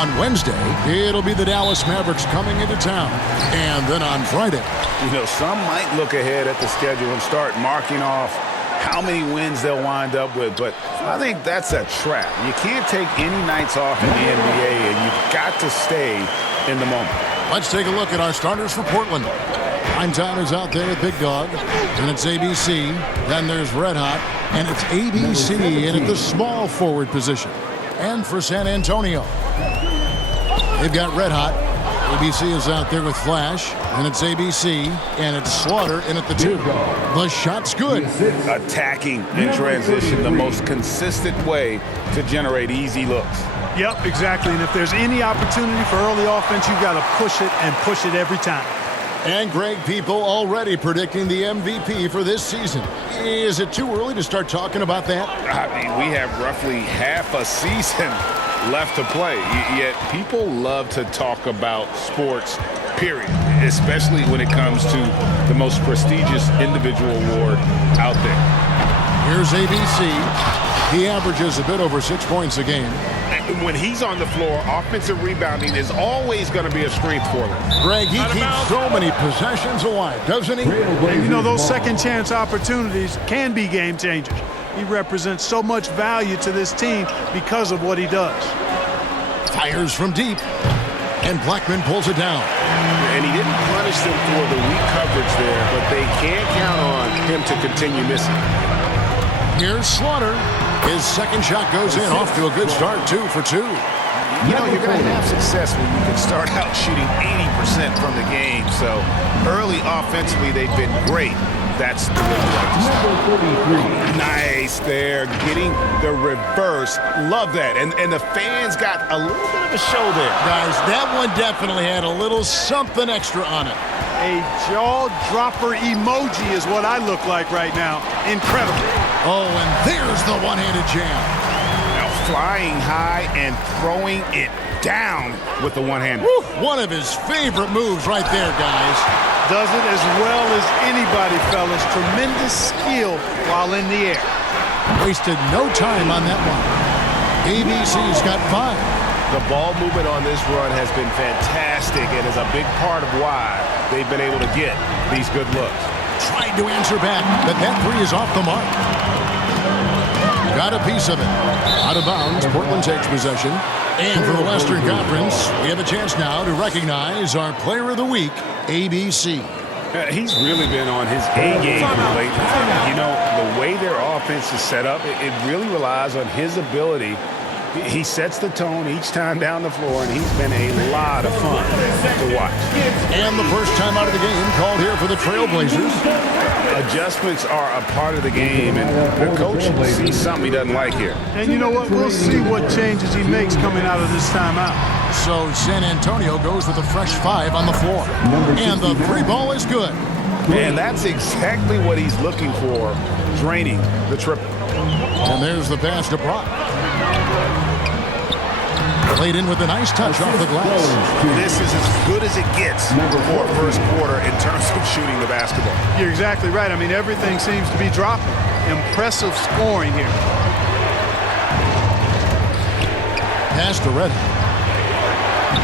On Wednesday, it'll be the Dallas Mavericks coming into town. And then on Friday. You know, some might look ahead at the schedule and start marking off how many wins they'll wind up with, but I think that's a trap. You can't take any nights off in the NBA, and you've got to stay in the moment. Let's take a look at our starters for Portland. Time is out there with Big Dog, and it's ABC. Then there's Red Hot, and it's ABC in at the small forward position. And for San Antonio, they've got Red Hot. ABC is out there with Flash, and it's ABC, and it's Slaughter in at the 2. The shot's good. Attacking in transition, the most consistent way to generate easy looks. Yep, exactly. And if there's any opportunity for early offense, you've got to push it and push it every time. And Greg, people already predicting the MVP for this season. Is it too early to start talking about that? I mean, we have roughly half a season left to play, yet people love to talk about sports, period, especially when it comes to the most prestigious individual award out there. Here's ABC. He averages a bit over 6 points a game. When he's on the floor, offensive rebounding is always going to be a strength for them. Greg, he keeps so many possessions alive, doesn't he? You know, those second chance opportunities can be game changers. He represents so much value to this team because of what he does. Fires from deep, and Blackman pulls it down. And he didn't punish them for the weak coverage there, but they can't count on him to continue missing. Here's Slaughter. His second shot goes in, off to a good start, 2 for 2. You know, you're going to have success when you can start out shooting 80% from the game. So early offensively, they've been great. That's the way you like to start. Nice there, getting the reverse. Love that. And the fans got a little bit of a show there. Guys, that one definitely had a little something extra on it. A jaw-dropper emoji is what I look like right now. Incredible. Oh, and there's the one-handed jam. Now flying high and throwing it down with the one-hander. One of his favorite moves right there, guys. Does it as well as anybody, fellas. Tremendous skill while in the air. Wasted no time on that one. ABC's got 5. The ball movement on this run has been fantastic and is a big part of why they've been able to get these good looks. Tried to answer back, but that 3 is off the mark. Got a piece of it. Out of bounds, Portland takes possession. And for the Western Conference, we have a chance now to recognize our Player of the Week, ABC. He's really been on his A game lately. You know, the way their offense is set up, it really relies on his ability. He sets the tone each time down the floor, and he's been a lot of fun to watch. And the first time out of the game called here for the Trailblazers. Adjustments are a part of the game, and the coach sees something he doesn't like here. And you know what? We'll see what changes he makes coming out of this timeout. So San Antonio goes with a fresh 5 on the floor. And the 3 ball is good. And that's exactly what he's looking for, draining the triple. And there's the pass to Brock. Played in with a nice touch off the glass. This is as good as it gets for first quarter in terms of shooting the basketball. You're exactly right. I mean, everything seems to be dropping. Impressive scoring here. Pass to Red.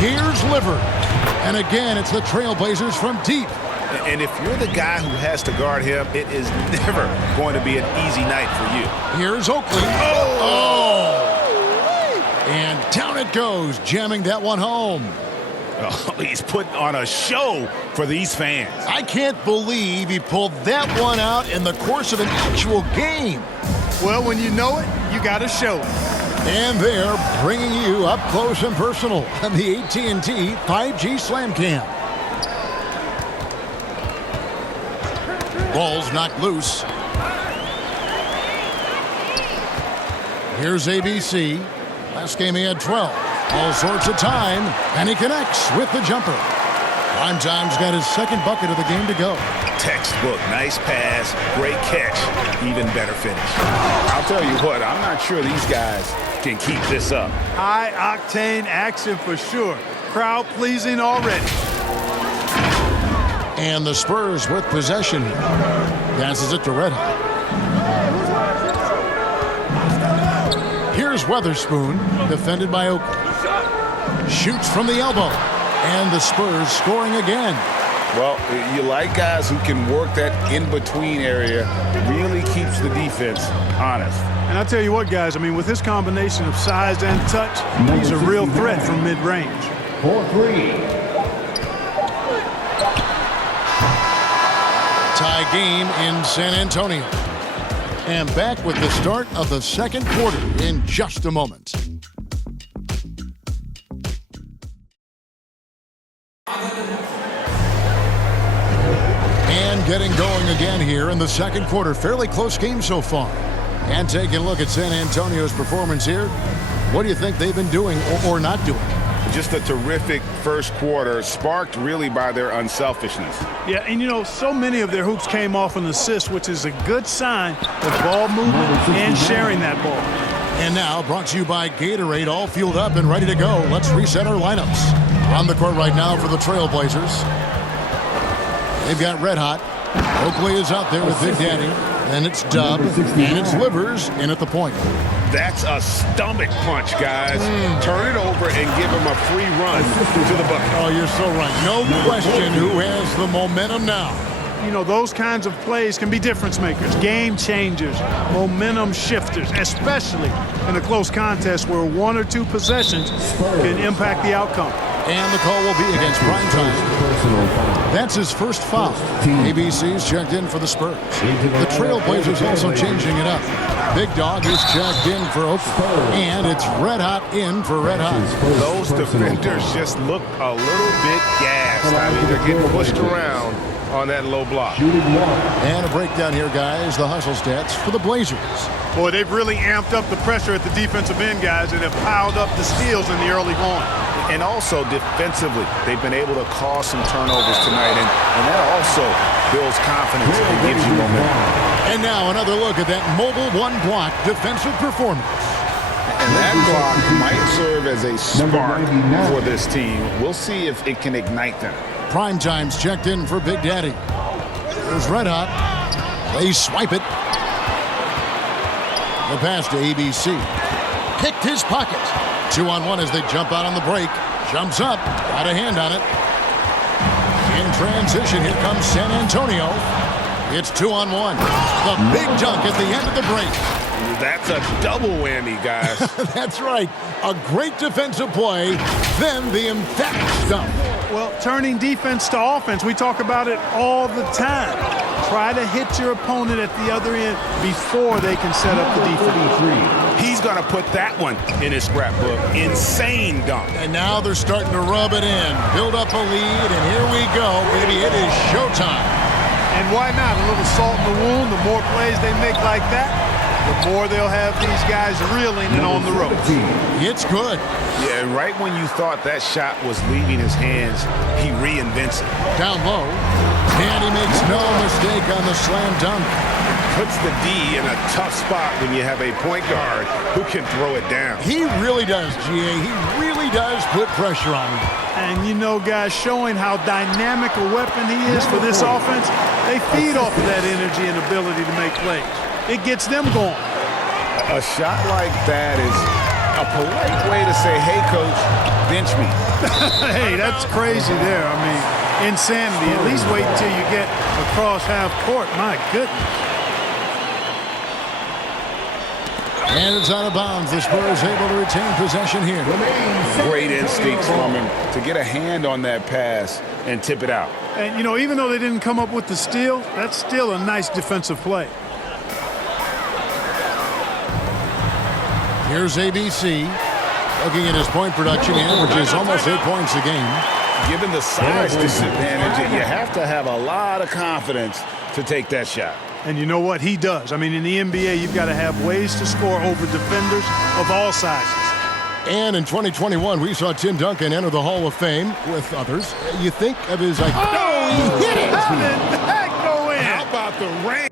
Here's Liver. And again, it's the Trailblazers from deep. And if you're the guy who has to guard him, it is never going to be an easy night for you. Here's Oakley. Oh! And down it goes, jamming that one home. Oh, he's putting on a show for these fans. I can't believe he pulled that one out in the course of an actual game. Well, when you know it, you got to show it. And they're bringing you up close and personal on the AT&T 5G Slam Cam. Ball's knocked loose. Here's ABC. Last game he had 12. All sorts of time, and he connects with the jumper. Primetime's got his second bucket of the game to go. Textbook, nice pass, great catch, even better finish. I'll tell you what, I'm not sure these guys can keep this up. High-octane action for sure. Crowd pleasing already. And the Spurs with possession. Passes it to Red Hot. Here's Weatherspoon, defended by Oakley. Shoots from the elbow. And the Spurs scoring again. Well, you like guys who can work that in-between area, really keeps the defense honest. And I tell you what, guys, I mean, with his combination of size and touch, he's a real threat from mid-range. 4-3. Tie game in San Antonio. And back with the start of the second quarter in just a moment. And getting going again here in the second quarter. Fairly close game so far. And taking a look at San Antonio's performance here. What do you think they've been doing or not doing? Just a terrific first quarter, sparked really by their unselfishness. Yeah, and you know, so many of their hoops came off an assist, which is a good sign of ball movement and sharing that ball. And now, brought to you by Gatorade, all fueled up and ready to go. Let's reset our lineups. On the court right now for the Trailblazers. They've got Red Hot. Oakley is out there with Big Daddy. Then it's Dub, and it's Livers in at the point. That's a stomach punch, guys. Turn it over and give him a free run to the bucket. Oh, you're so right. No question who has the momentum now. You know, those kinds of plays can be difference makers, game changers, momentum shifters, especially in a close contest where one or two possessions can impact the outcome. And the call will be against Primetime. That's his first foul. ABC's checked in for the Spurs. The Trailblazers also changing it up. Big Dog is checked in for Oakland. And it's Red Hot in for Red Hot. Those defenders just look a little bit gassed. I mean, they're getting pushed around on that low block. And a breakdown here, guys. The hustle stats for the Blazers. Boy, they've really amped up the pressure at the defensive end, guys, and have piled up the steals in the early going. And also defensively, they've been able to cause some turnovers tonight, and that also builds confidence and gives you momentum. And now another look at that mobile one-block defensive performance. And that block might serve as a spark for this team. We'll see if it can ignite them. Primetime's checked in for Big Daddy. There's Red Hot. They swipe it. The pass to ABC. Kicked his pocket. 2-on-1 as they jump out on the break. Jumps up. Got a hand on it. In transition, here comes San Antonio. It's 2-on-1. The big dunk at the end of the break. That's a double whammy, guys. That's right. A great defensive play, then the emphatic dunk. Well, turning defense to offense, we talk about it all the time. Try to hit your opponent at the other end before they can set up the defense. He's going to put that one in his scrapbook. Insane dunk. And now they're starting to rub it in. Build up a lead, and here we go, baby. It is showtime. And why not? A little salt in the wound. The more plays they make like that, the more they'll have these guys reeling and on the ropes. It's good. Yeah, and right when you thought that shot was leaving his hands, he reinvents it. Down low. And he makes no mistake on the slam dunk. Puts the D in a tough spot when you have a point guard who can throw it down. He really does, GA. He really does put pressure on him. And you know, guys, showing how dynamic a weapon he is for this offense, they feed off of that energy and ability to make plays. It gets them going. A shot like that is a polite way to say, hey, coach, bench me. Hey, that's crazy there. I mean, insanity. At least wait until you get across half court. My goodness. And it's out of bounds. The Spurs able to retain possession here. Great instincts from him to get a hand on that pass and tip it out. And, you know, even though they didn't come up with the steal, that's still a nice defensive play. Here's ABC. Looking at his point production, he averages almost 8 points a game. Given the size disadvantage, you have to have a lot of confidence to take that shot. And you know what? He does. I mean, in the NBA, you've got to have ways to score over defenders of all sizes. And in 2021, we saw Tim Duncan enter the Hall of Fame with others. You think of his like, oh, he hit it! How did that go in? How about the range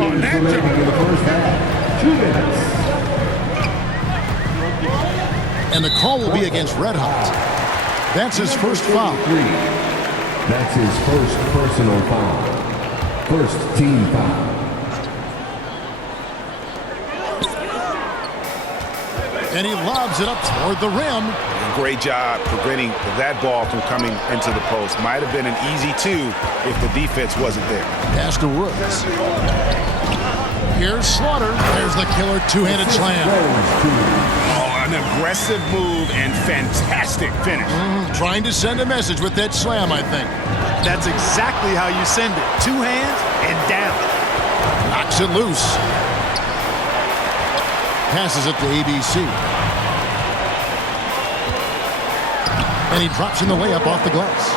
on that jump? 2 minutes. And the call will be against Red Hot. That's his first foul. That's his first personal foul. First team foul. And he lobs it up toward the rim. great job preventing that ball from coming into the post. Might have been an easy 2 if the defense wasn't there. Pass to Woods. Here's Slaughter. There's the killer two-handed slam. Oh, an aggressive move and fantastic finish. Trying to send a message with that slam, I think. That's exactly how you send it. 2 hands and down. Knocks it loose. Passes it to ABC. And he drops in the layup off the glass.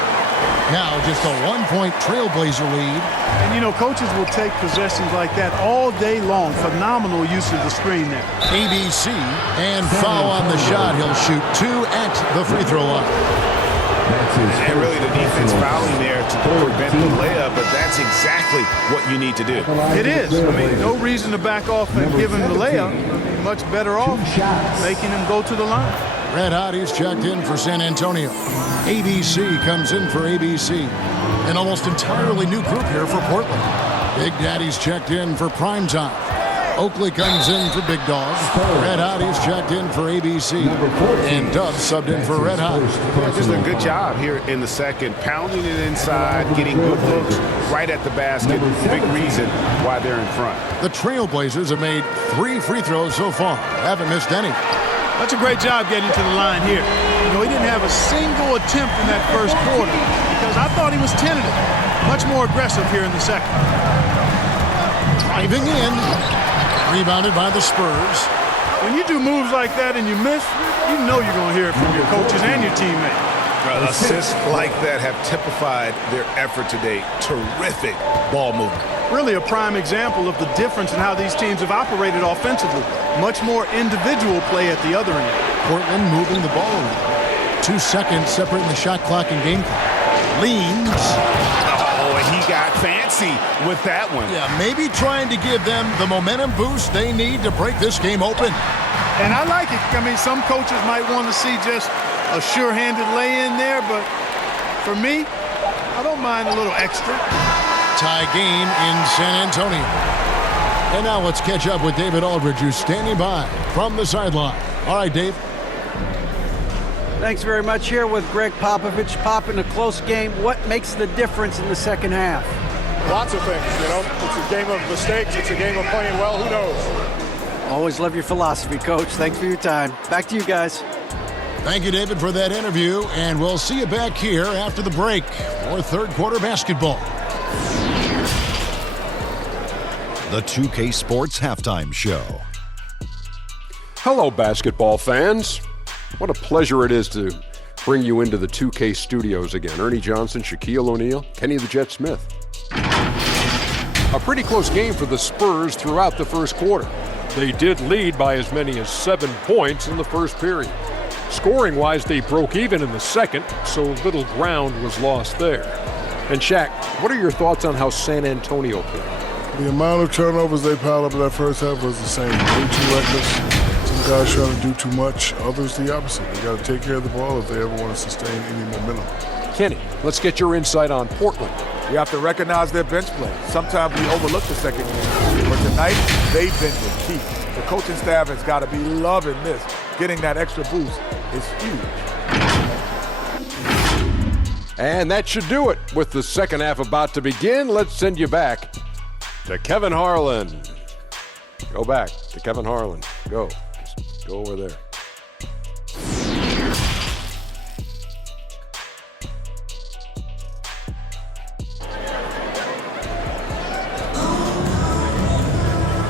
Now just a 1-point Trailblazer lead. And, you know, coaches will take possessions like that all day long. Phenomenal use of the screen there. ABC, and foul on the shot. He'll shoot 2 at the free throw line. And really the defense fouling there to prevent the layup, but that's exactly what you need to do. It is. I mean, no reason to back off and give him the layup. I mean, much better off making him go to the line. Red Hotties checked in for San Antonio. ABC comes in for ABC. An almost entirely new group here for Portland. Big Daddy's checked in for Primetime. Oakley comes in for Big Dog. Red Hotties checked in for ABC. And Dubs subbed in for Red Hot. Just a good job here in the second, pounding it inside, getting good looks right at the basket. Big reason why they're in front. The Trailblazers have made 3 free throws so far. Haven't missed any. That's a great job getting to the line here. You know, he didn't have a single attempt in that first quarter because I thought he was tentative. Much more aggressive here in the second. Driving in. Rebounded by the Spurs. When you do moves like that and you miss, you know you're going to hear it from your coaches and your teammates. Assists like that have typified their effort today. Terrific ball movement. Really a prime example of the difference in how these teams have operated offensively. Much more individual play at the other end. Portland moving the ball around. 2 seconds separating the shot clock and game clock. Leans. Oh, and he got fancy with that one. Yeah, maybe trying to give them the momentum boost they need to break this game open. And I like it. I mean, some coaches might want to see just a sure-handed lay-in there, but for me, I don't mind a little extra. Tie game in San Antonio. And now let's catch up with David Aldridge, who's standing by from the sideline. All right, Dave. Thanks very much. Here with Greg Popovich. Pop, in a close game, what makes the difference in the second half? Lots of things, you know. It's a game of mistakes. It's a game of playing well. Who knows? Always love your philosophy, Coach. Thanks for your time. Back to you guys. Thank you, David, for that interview, and we'll see you back here after the break for third quarter basketball. The 2K Sports Halftime Show. Hello, basketball fans. What a pleasure it is to bring you into the 2K studios again. Ernie Johnson, Shaquille O'Neal, Kenny the Jet Smith. A pretty close game for the Spurs throughout the first quarter. They did lead by as many as 7 points in the first period. Scoring-wise, they broke even in the second, so little ground was lost there. And Shaq, what are your thoughts on how San Antonio played? The amount of turnovers they piled up in that first half was the same. Way too reckless. Some guys trying to do too much, others the opposite. They got to take care of the ball if they ever want to sustain any momentum. Kenny, let's get your insight on Portland. You have to recognize their bench play. Sometimes we overlook the second unit, but tonight they've been the key. The coaching staff has got to be loving this. Getting that extra boost is huge. And that should do it. With the second half about to begin, let's send you back to Kevin Harlan. Go back to Kevin Harlan. Go. Just go over there.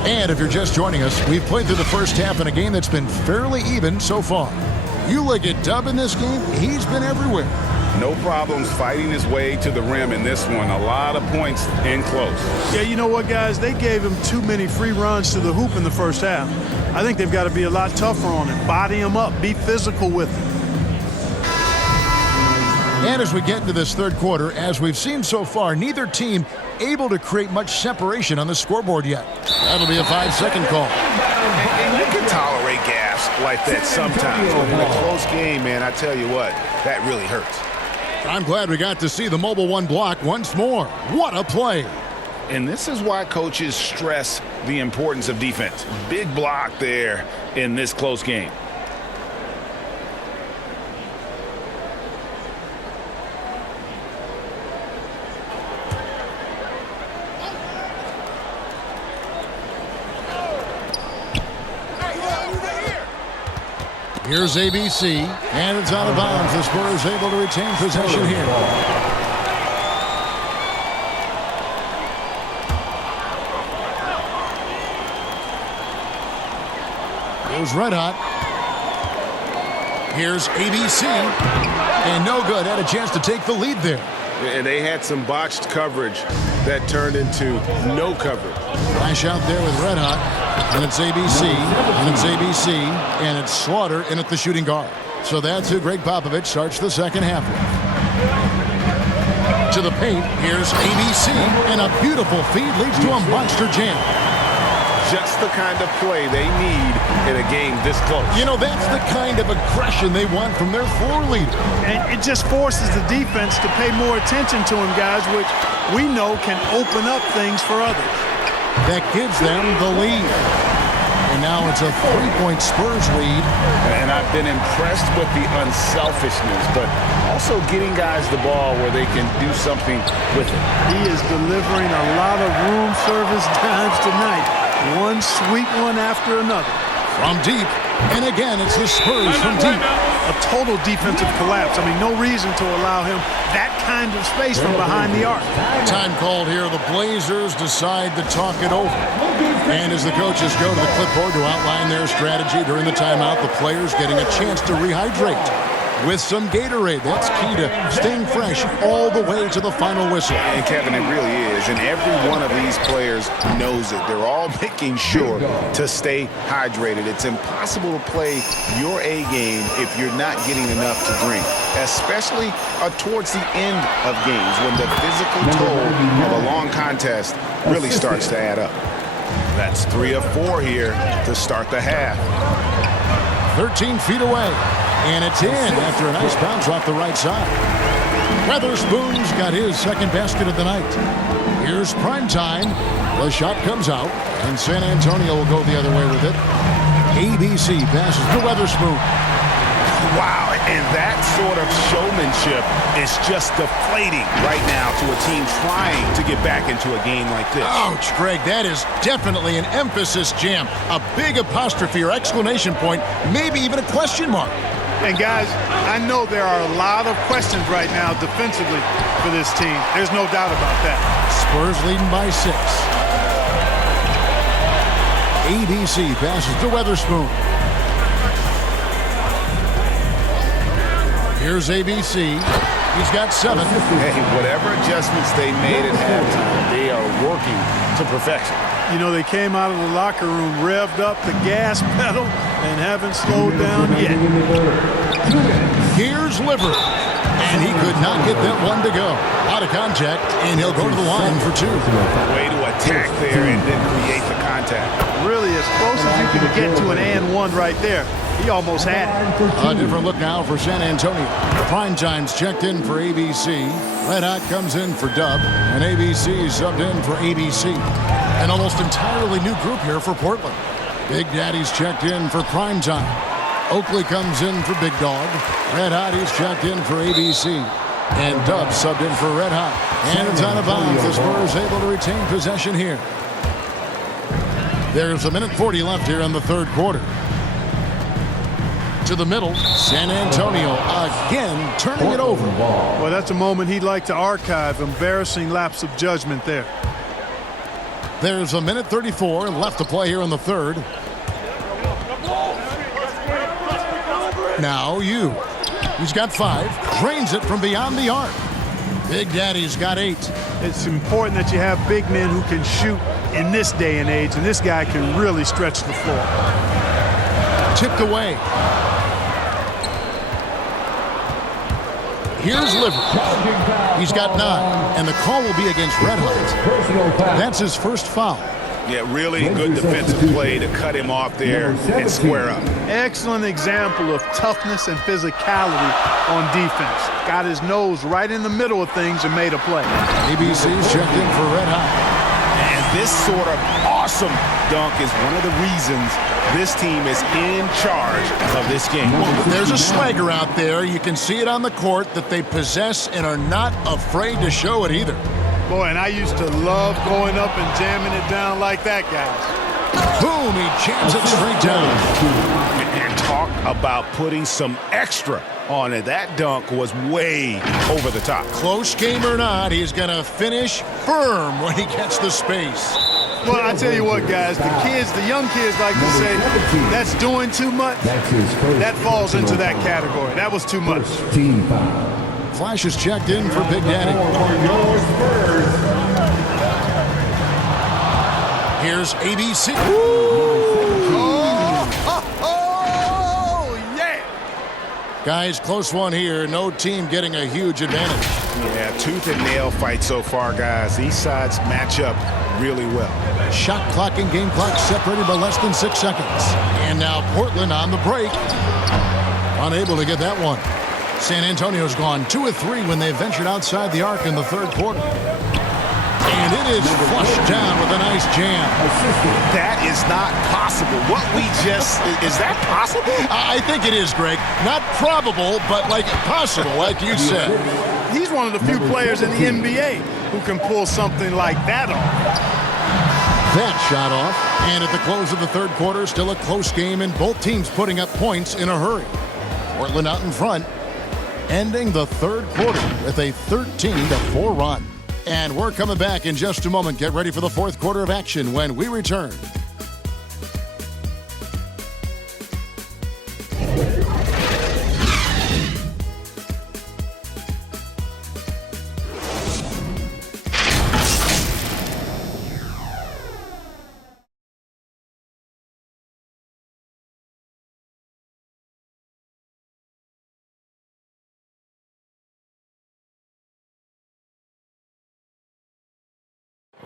And if you're just joining us, we've played through the first half in a game that's been fairly even so far. You look at Dub in this game, he's been everywhere. No problems fighting his way to the rim in this one. A lot of points in close. Yeah, you know what, guys? They gave him too many free runs to the hoop in the first half. I think they've got to be a lot tougher on him. Body him up. Be physical with him. And as we get into this third quarter, as we've seen so far, neither team able to create much separation on the scoreboard yet. That'll be a 5-second call. And you can tolerate gaps like that sometimes, but in a close game, man, I tell you what, that really hurts. I'm glad we got to see the Mobile One block once more. What a play. And this is why coaches stress the importance of defense. Big block there in this close game. Here's ABC, and it's out of bounds. The Spurs able to retain possession here. Goes Red Hot. Here's ABC, and no good. Had a chance to take the lead there. And they had some botched coverage that turned into no coverage. Flash out there with Red Hot, and it's ABC, and it's ABC, and it's Slaughter in at the shooting guard. So that's who Greg Popovich starts the second half with. To the paint, here's ABC, and a beautiful feed leads to a monster jam. Just the kind of play they need in a game this close. You know, that's the kind of aggression they want from their floor leader. And it just forces the defense to pay more attention to him, guys, which we know can open up things for others. That gives them the lead. And now it's a 3-point Spurs lead. And I've been impressed with the unselfishness, but also getting guys the ball where they can do something with it. He is delivering a lot of room service times tonight. One sweet one after another. From deep, and again, it's the Spurs from deep. A total defensive collapse. I mean, no reason to allow him that kind of space from behind the arc. Time called here. The Blazers decide to talk it over. And as the coaches go to the clipboard to outline their strategy during the timeout, the players getting a chance to rehydrate with some Gatorade. That's key to staying fresh all the way to the final whistle. And Kevin, it really is. And every one of these players knows it. They're all making sure to stay hydrated. It's impossible to play your A game if you're not getting enough to drink, especially towards the end of games when the physical toll of a long contest really starts to add up. That's 3 of 4 here to start the half. 13 feet away. And it's in after a nice bounce off the right side. Weatherspoon's got his second basket of the night. Here's Primetime. The shot comes out, and San Antonio will go the other way with it. ABC passes to Weatherspoon. Wow, and that sort of showmanship is just deflating right now to a team trying to get back into a game like this. Ouch, Greg, that is definitely an emphasis jam. A big apostrophe or exclamation point, maybe even a question mark. And guys, I know there are a lot of questions right now defensively for this team. There's no doubt about that. Spurs leading by 6. ABC passes to Weatherspoon. Here's ABC. He's got 7. Hey, whatever adjustments they made at halftime, they are working to perfection. You know, they came out of the locker room, revved up the gas pedal, and haven't slowed down yet. Here's Liver. And he could not get that one to go. Out of contact, and he'll go to the line for 2. Way to attack there and then create the contact. Really as close as you can get to an and one right there. He almost had it. A different look now for San Antonio. Primetime's checked in for ABC. Red Hot comes in for Dub, and ABC subbed in for ABC. An almost entirely new group here for Portland. Big Daddy's checked in for Primetime. Oakley comes in for Big Dog. Red Hot, he's checked in for ABC. And Dub subbed in for Red Hot. And it's out of bounds. The Spurs able to retain possession here. There's a minute 40 left here in the third quarter. To the middle, San Antonio again turning it over. Well, that's a moment he'd like to archive. Embarrassing lapse of judgment there. There's a minute 34 left to play here in the third. Now he's got 5, drains it from beyond the arc. Big Daddy's got 8. It's important that you have big men who can shoot in this day and age, and this guy can really stretch the floor. Tipped away. Here's Liver. He's got 9, and the call will be against Red Hot. That's his first foul. Yeah, really good defensive play to cut him off there and square up. Excellent example of toughness and physicality on defense. Got his nose right in the middle of things and made a play. ABC's checked in for Red Hot. And this sort of awesome dunk is one of the reasons this team is in charge of this game. There's a swagger out there. You can see it on the court that they possess and are not afraid to show it either. Boy, and I used to love going up and jamming it down like that, guys. Boom, he jams it straight down. And Talk about putting some extra on it. That dunk was way over the top. Close game or not, he's going to finish firm when he gets the space. Well, I tell you what, guys, the young kids like to say, that's doing too much. That falls into that category. That was too much. Team foul. Flash is checked in for Big Daddy. Here's ABC. Yeah! Guys, close one here. No team getting a huge advantage. Yeah, tooth and nail fight so far, guys. These sides match up really well. Shot clock and game clock separated by less than 6 seconds. And now Portland on the break. Unable to get that one. San Antonio's gone 2 of 3 when they ventured outside the arc in the third quarter. And it is flushed down with a nice jam. That is not possible. What we just... Is that possible? I think it is, Greg. Not probable, but like possible, like you said. He's one of the few players in the NBA who can pull something like that off. That shot off. And at the close of the third quarter, still a close game and both teams putting up points in a hurry. Portland out in front, ending the third quarter with a 13-4 run. And we're coming back in just a moment. Get ready for the fourth quarter of action when we return.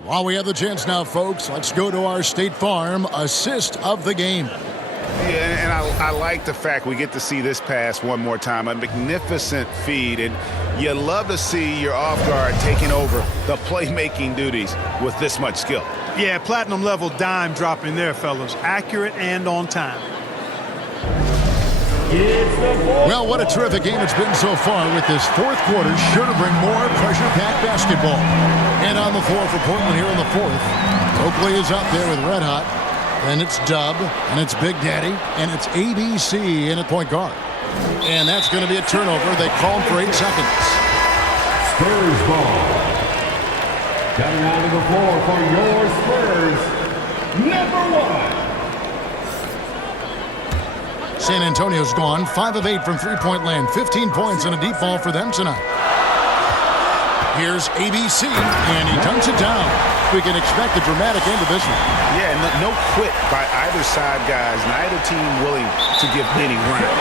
While we have the chance now, folks, let's go to our State Farm assist of the game. Yeah, and I like the fact we get to see this pass one more time. A magnificent feed, and you love to see your off guard taking over the playmaking duties with this much skill. Yeah, platinum level dime dropping there, fellas. Accurate and on time. Well, what a terrific game it's been so far with this fourth quarter. Sure to bring more pressure-packed basketball. And on the floor for Portland here in the fourth. Oakley is up there with Red Hot. And it's Dub. And it's Big Daddy. And it's ABC in at point guard. And that's going to be a turnover. They call him for 8 seconds. Spurs ball. Coming out of the floor for your Spurs, #1. San Antonio's gone 5 of 8 from three-point land. 15 points and a deep ball for them tonight. Here's ABC, and he dunks it down. We can expect a dramatic end to this one. Yeah, no quit by either side, guys. Neither team willing to give any ground.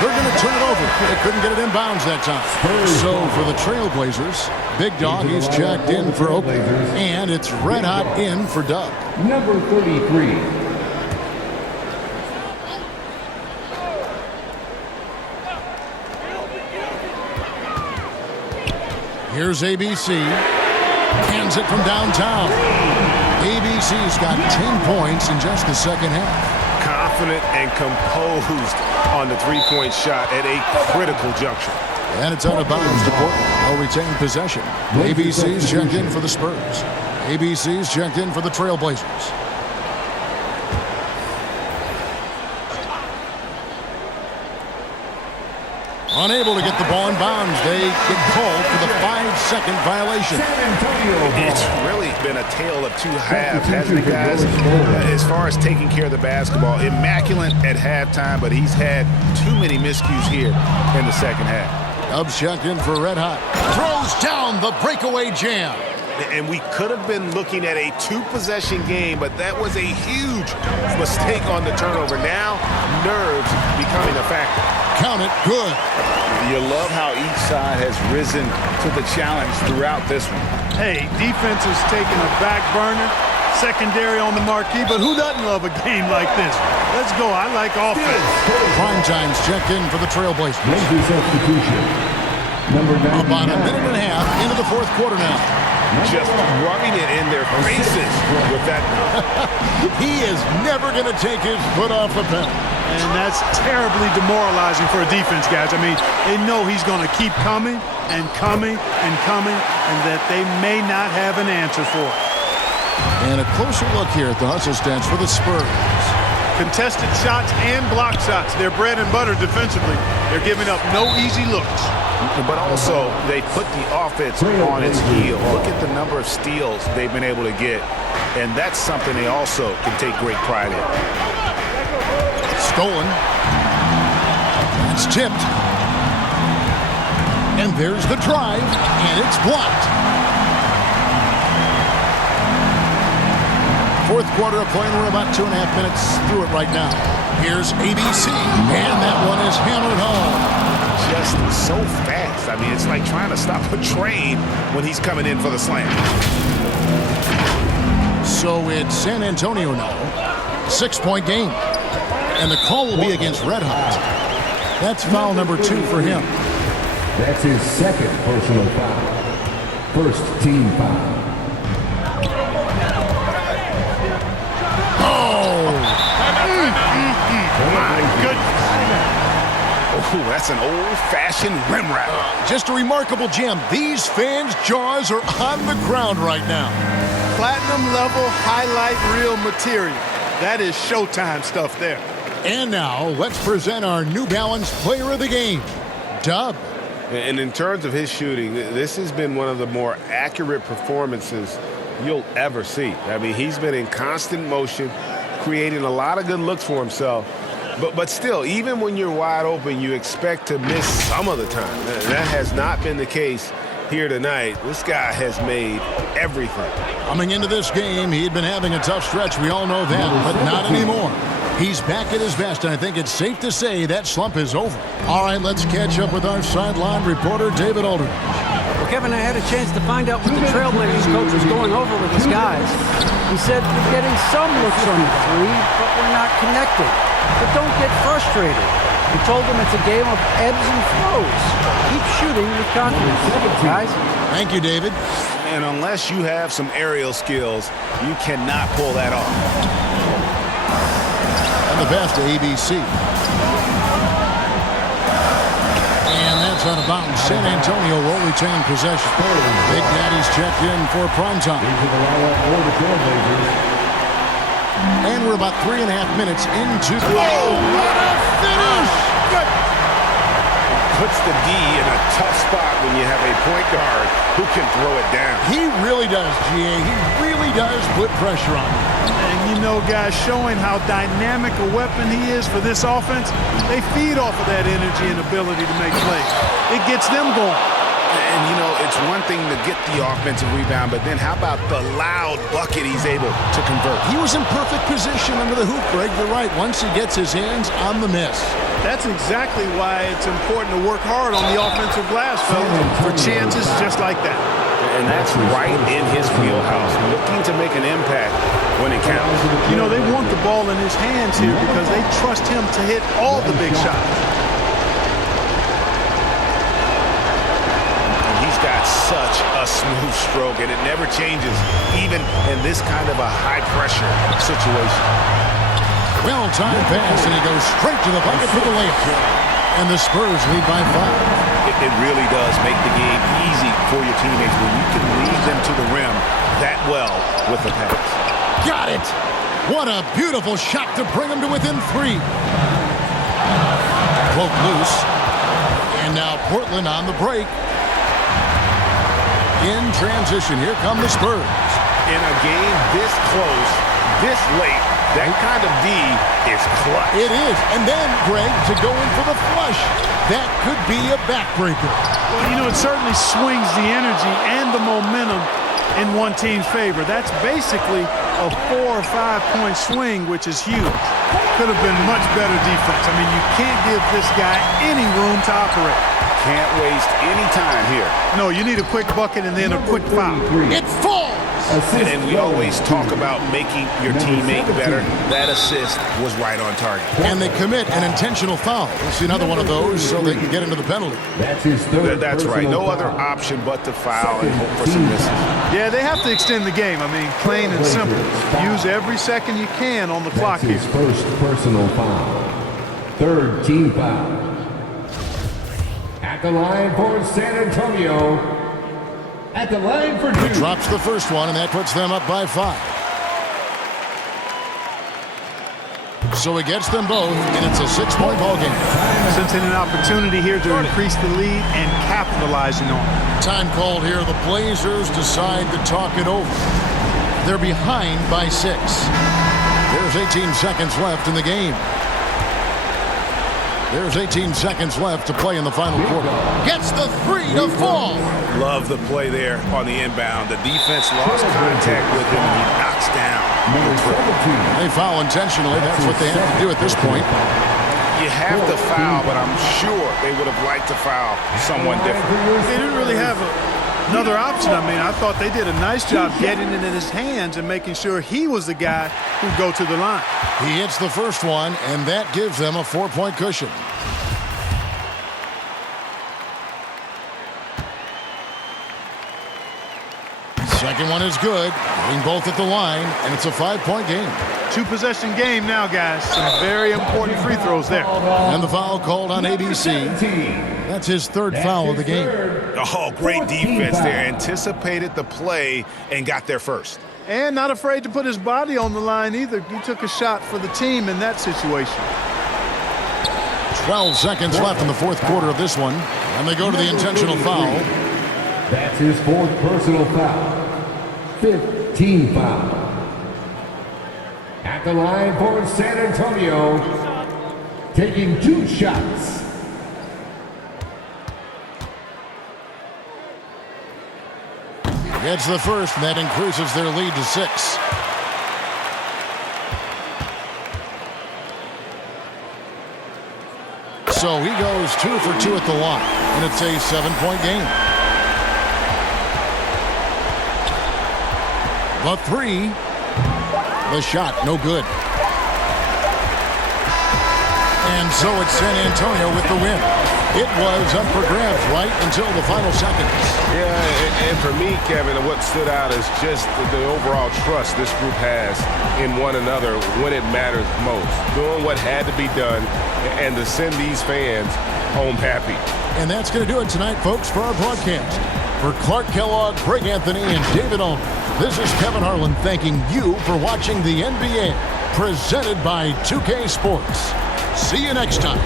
They're going to turn it over. They couldn't get it in bounds that time. So for the Trailblazers, Big Dog, he's checked in for Oakley. And it's Red Hot in for Dub. Number 33. Here's ABC. Hands it from downtown. ABC's got 10 points in just the second half. Confident and composed on the three-point shot at a critical juncture. And it's out of bounds to Portland. They'll retain possession. ABC's checked in for the Spurs. ABC's checked in for the Trailblazers. Unable to get the ball in bounds. They get called for the 5-second violation. It's really been a tale of two halves, hasn't it, guys? As far as taking care of the basketball, immaculate at halftime, but he's had too many miscues here in the second half. Dubs checked in for Red Hot. Throws down the breakaway jam. And we could have been looking at a two-possession game, but that was a huge mistake on the turnover. Now, nerves becoming a factor. Count it, good. You love how each side has risen to the challenge throughout this one. Hey, defense is taking a back burner, secondary on the marquee, but who doesn't love a game like this? Let's go. I like offense. Primetime's checked in for the Trailblazers. Substitution. Number 99. About a minute and a half into the fourth quarter now. Just rubbing it in their faces with that. He is never going to take his foot off the pedal. And that's terribly demoralizing for a defense, guys. I mean, they know he's going to keep coming and coming and coming, and that they may not have an answer for it. And a closer look here at the hustle stats for the Spurs. Contested shots and block shots. They're bread and butter defensively. They're giving up no easy looks. But also, they put the offense on its heel. Look at the number of steals they've been able to get. And that's something they also can take great pride in. Stolen. It's tipped. And there's the drive, and it's blocked. Fourth quarter of play, and we're about 2.5 minutes through it right now. Here's ABC, and that one is hammered home. Just so fast. I mean, it's like trying to stop a train when he's coming in for the slam. So it's San Antonio now. 6-point game. And the call will be against Red Hot. That's foul number 2 for him. That's his second personal foul. First team foul. My goodness. Oh, that's an old-fashioned rim wrap. Just a remarkable gem. These fans' jaws are on the ground right now. Platinum level highlight reel material. That is Showtime stuff there. And now, let's present our New Balance Player of the Game, Dub. And in terms of his shooting, this has been one of the more accurate performances you'll ever see. I mean, he's been in constant motion, creating a lot of good looks for himself. But still, even when you're wide open, you expect to miss some of the time. That has not been the case here tonight. This guy has made everything. Coming into this game, he had been having a tough stretch. We all know that, but not anymore. He's back at his best, and I think it's safe to say that slump is over. All right, let's catch up with our sideline reporter, David Aldridge. Well, Kevin, I had a chance to find out what the Trailblazers coach was going over with his guys. He said, we're getting some looks on the three, but we're not connected. But don't get frustrated. He told them it's a game of ebbs and flows. Keep shooting with confidence, guys. Thank you, David. And unless you have some aerial skills, you cannot pull that off. And the pass to ABC. And that's out of bounds. San Antonio will retain possession. Big Daddy's checked in for prime time. And we're about 3.5 minutes into... Oh, what a finish! Good. Puts the D in a tough spot when you have a point guard who can throw it down. He really does, GA. He really does put pressure on him. And you know, guys, showing how dynamic a weapon he is for this offense, they feed off of that energy and ability to make plays. It gets them going. And, you know, it's one thing to get the offensive rebound, but then how about the loud bucket he's able to convert? He was in perfect position under the hoop, Greg. You're right. Once he gets his hands on the miss. That's exactly why it's important to work hard on the offensive glass, fellas, for chances just like that. And that's right in his wheelhouse, looking to make an impact when it counts. You know, they want the ball in his hands here because they trust him to hit all the big shots. Got such a smooth stroke, and it never changes, even in this kind of a high-pressure situation. Well-timed pass, and he goes straight to the bucket for the layup. And the Spurs lead by 5. It really does make the game easy for your teammates when you can lead them to the rim that well with the pass. Got it! What a beautiful shot to bring him to within 3. Broke loose. And now Portland on the break. In transition, here come the Spurs. In a game this close, this late, that kind of D is clutch. It is. And then, Greg, to go in for the flush. That could be a backbreaker. Well, you know, it certainly swings the energy and the momentum in one team's favor. That's basically a 4 or 5 point swing, which is huge. Could have been much better defense. I mean, you can't give this guy any room to operate. Can't waste any time here. No, you need a quick bucket and then a quick foul. It falls! And we always talk about making your teammate better. That assist was right on target. And they commit an intentional foul. We'll see another one of those so they can get into the penalty. That's his third. That's right. No other option but to foul and hope for some misses. Yeah, they have to extend the game. I mean, plain and simple. Use every second you can on the clock here. That's his first personal foul. Third team foul. At the line for San Antonio. At the line for Duke. Drops the first one, and that puts them up by 5. So he gets them both, and it's a 6-point ball game. Sensing an opportunity here to increase the lead and capitalizing on it. Time called here. The Blazers decide to talk it over. They're behind by 6. There's 18 seconds left in the game. There's 18 seconds left to play in the final quarter. Gets the 3 to fall. Love the play there on the inbound. The defense lost contact with him, and he knocks down. They foul intentionally. That's what they have to do at this point. You have to foul, but I'm sure they would have liked to foul someone different. They didn't really have another option. I mean, I thought they did a nice job getting it in his hands and making sure he was the guy who'd go to the line. He hits the first one, and that gives them a 4-point cushion. Second one is good. Getting both at the line, and it's a 5-point game. 2-possession game now, guys. Some very important free throws there. And the foul called on ABC. That's his 3rd foul of the game. Oh, great defense there. Anticipated the play and got there first. And not afraid to put his body on the line either. He took a shot for the team in that situation. 12 seconds left in the 4th quarter of this one. And they go to the intentional foul. That's his 4th personal foul. 15 foul. At the line for San Antonio, taking 2 shots. Gets the first, and that increases their lead to 6. So he goes 2 for 2 at the line, and it's a 7-point game. The 3, the shot, no good. And so it's San Antonio with the win. It was up for grabs right until the final seconds. Yeah, and for me, Kevin, what stood out is just the overall trust this group has in one another when it matters most. Doing what had to be done and to send these fans home happy. And that's going to do it tonight, folks, for our broadcast. For Clark Kellogg, Greg Anthony, and David Ulmer, this is Kevin Harlan thanking you for watching the NBA, presented by 2K Sports. See you next time.